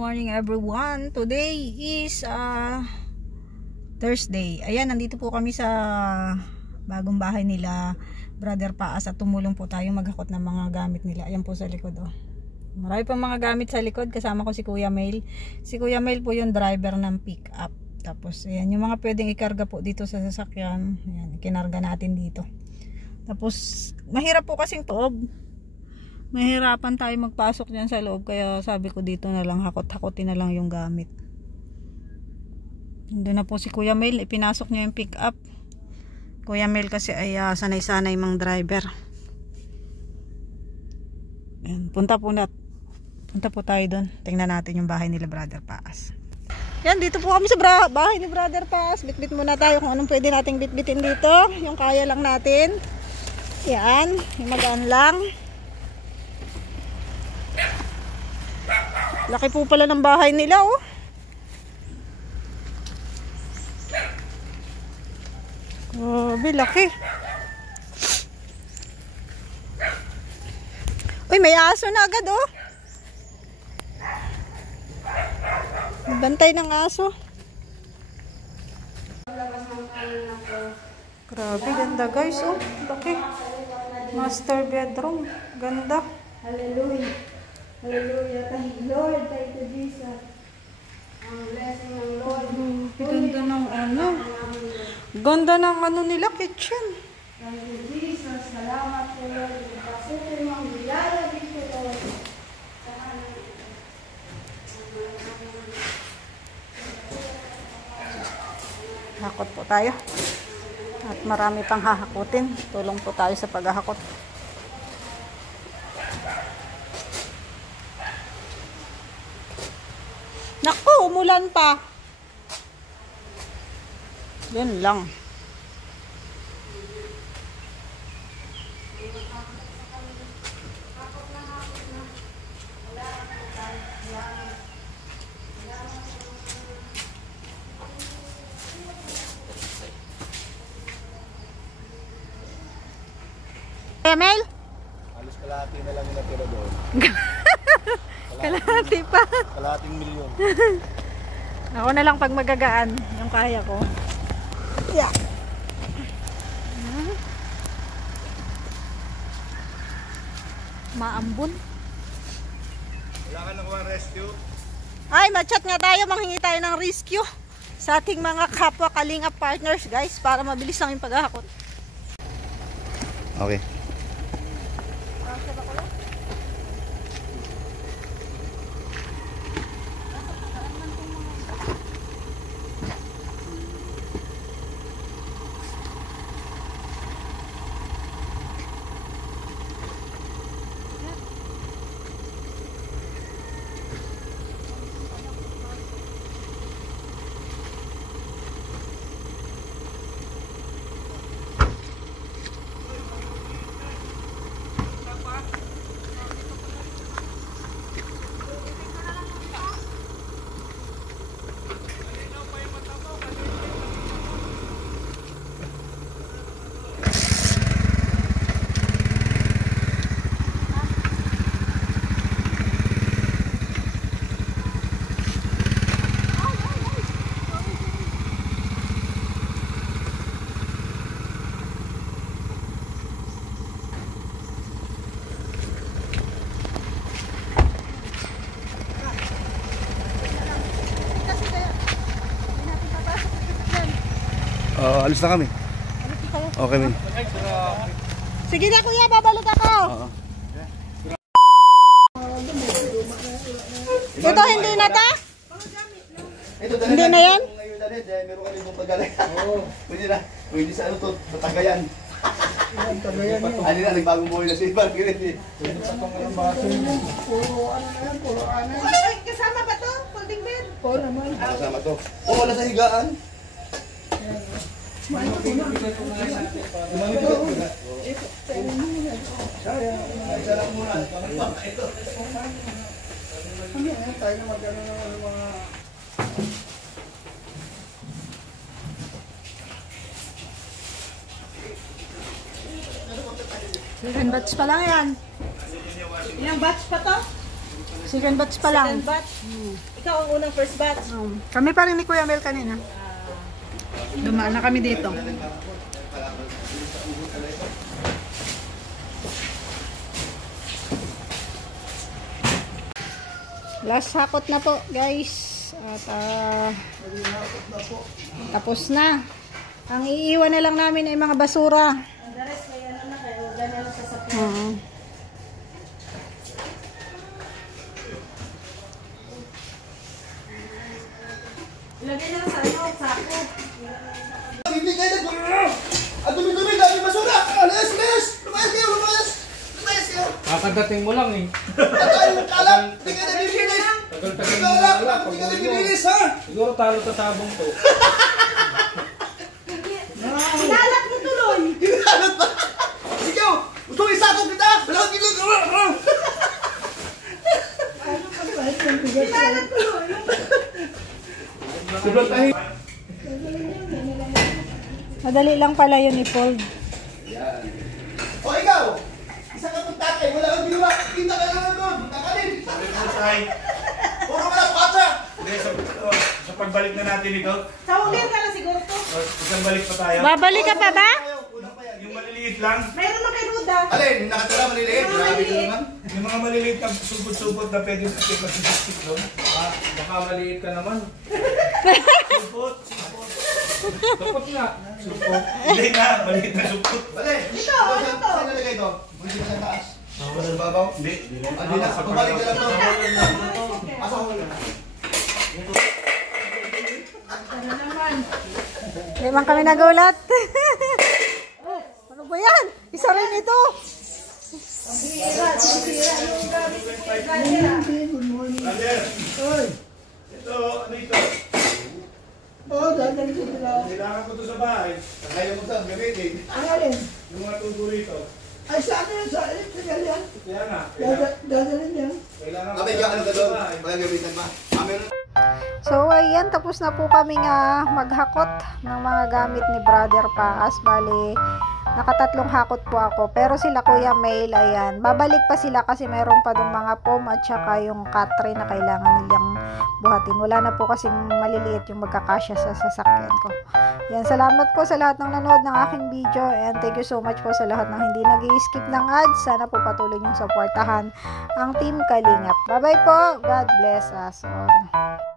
morning everyone. Today is Thursday. Ayan, nandito po kami sa bagong bahay nila Brother Paas at tumulong po tayo maghakot ng mga gamit nila. Ayan po sa likod oh. Marami pang mga gamit sa likod. Kasama ko si Kuya Mail. Si Kuya Mail po yung driver ng pick up. Tapos ayan, yung mga pwedeng ikarga po dito sa sasakyan. Ayan, ikinarga natin dito. Tapos mahirap po kasing loob. Mahirapan tayo magpasok dyan sa loob. Kaya sabi ko dito na lang, hakot-hakotin na lang yung gamit. Doon na po si Kuya Mail. Ipinasok niya yung pick up. Kuya Mail kasi ay sanay-sanay mang driver. Ayan, punta po tayo doon. Tingnan natin yung bahay nila Brother Paas. Yan, dito po kami sa bahay ni Brother Paas. Bitbit muna tayo kung anong pwede nating bitbitin dito. Yung kaya lang natin. Yan, yung magaan lang. Laki po pala ng bahay nila oh. Grabe, laki. Uy, may aso na agad oh. Bantay ng aso. Grabe, ganda guys oh. Laki. Master bedroom. Ganda. Hallelujah. Hallelujah. Thank you, Lord. Thank you, Jesus. Ang blessing ng Lord. Ganda ng ano. Ganda ng ano nila, kitchen. Thank you, Jesus. Salamat po, Lord. Pasukin mo ang biyaya dito, Lord. Hakot po tayo. At marami pang hahakutin. Tulong po tayo sa paghahakot. Naku, umulan pa. Yan lang. Emel? Alos kalahati na lang yung natira doon. Kalahati pa. Kalahating milyon. Ako na lang pag magagaan yung kaya ko. Yeah. Maambon. Wala ka nakuha rescue? Ay, ma-chat nga tayo, manghingi tayo ng rescue sa ating mga kapwa Kalingap partners guys para mabilis lang yung paghahakot. Okay. Alis na kami. Okay, Min. Sige na kuya, babalik ako. Ito hindi na ta? Hindi na yan? Meron ka rin mong paggalay. Pwede sa ano to, Tagayan. Ano na, nagbagong buhay na si Ivan. Puro ano na yan, puro ano. Ay, kasama ba to? Folding bed? Oo naman. Kasama to. Oo, wala sa higaan. Ilan batch pa lang yan? Ilang batch pa to? Second batch pa lang. Second batch. Ikaw ang unang first batch. Kami pa rin ni Kuya Mel kanina. Dumaan na kami dito. Last hakot na po, guys. At tapos na. Ang iiwan na lang namin ay mga basura. The rest, may ano na kayo. Ganyan lang sa sakyan. Ilagay na lang sa ano, sako. Hindi kayo nag... Ang dumi-dumi, dami basura! Alas! Lumayas kayo! Lumayas kayo! Kakadating mo lang eh. Ang kalat! Hindi kayo naglilinis! Tagal-tagal mo Kalat! na wala. Hindi kayo naglilinis, ha? Siguro talo sa sabong to. Inalat mo tuloy! Hinahanap pa! Ikaw! Gusto mo isakop kita! Wala kang gilog! Inalat tuloy! Sobrang tahi! Madali lang pala yun i-fold. Yan. O ikaw! Isa ka pong tatay! Wala kang ginawa! Kita ka naman doon! Kakalin! Puro ka na pata! Hindi, sa pagbalik na natin ito, Sa ulit na lang siguro to. isang balik pa tayo. Babalik ka pa ba? Kulang pa yan. Yung maliliit lang, Mayroon na kay Ruda. Alin, nakatira maliliit. Grabe ka naman. yung mga maliliit na supot-supot na pwede natin masisistik doon. Baka maliit ka naman. Supot! Tapos nga. Supot! Hindi na, maliit na supot. Bale! Ito, ano to? Saan nalagay ito? Muli sa taas. Sa babaw? Hindi, hindi na. Hindi na. Pabalik ka lang to. Asa ko lang. Hindi man kami nagulat. Ano ba yan? Isa rin ito. Brother! Ito, ano ito? Kailangan ko ito sa bahay. Kaya mo sa gamitin. Yung mga tubo rito. Ay, sa akin yan, sa electrical yan. Kaya nga, Dadalhin yan. kailangan Kapag ka ano ka doon? Kaya gamitin ba? Meron. So ayan, tapos na po kami nga maghakot ng mga gamit ni Brother Paas. Bali, nakatatlong hakot po ako. Pero sila Kuya Mail, ayan, babalik pa sila kasi meron pa dong mga foam at saka yung cutray na kailangan nilang buhatin. Wala na po kasing maliliit yung magkakasya sa sasakyan ko. Yan, salamat po sa lahat ng nanood ng aking video and thank you so much po sa lahat ng hindi nag-i-skip ng ads. Sana po patuloy niyong supportahan ang Team Kalingap. Bye bye po. God bless us all.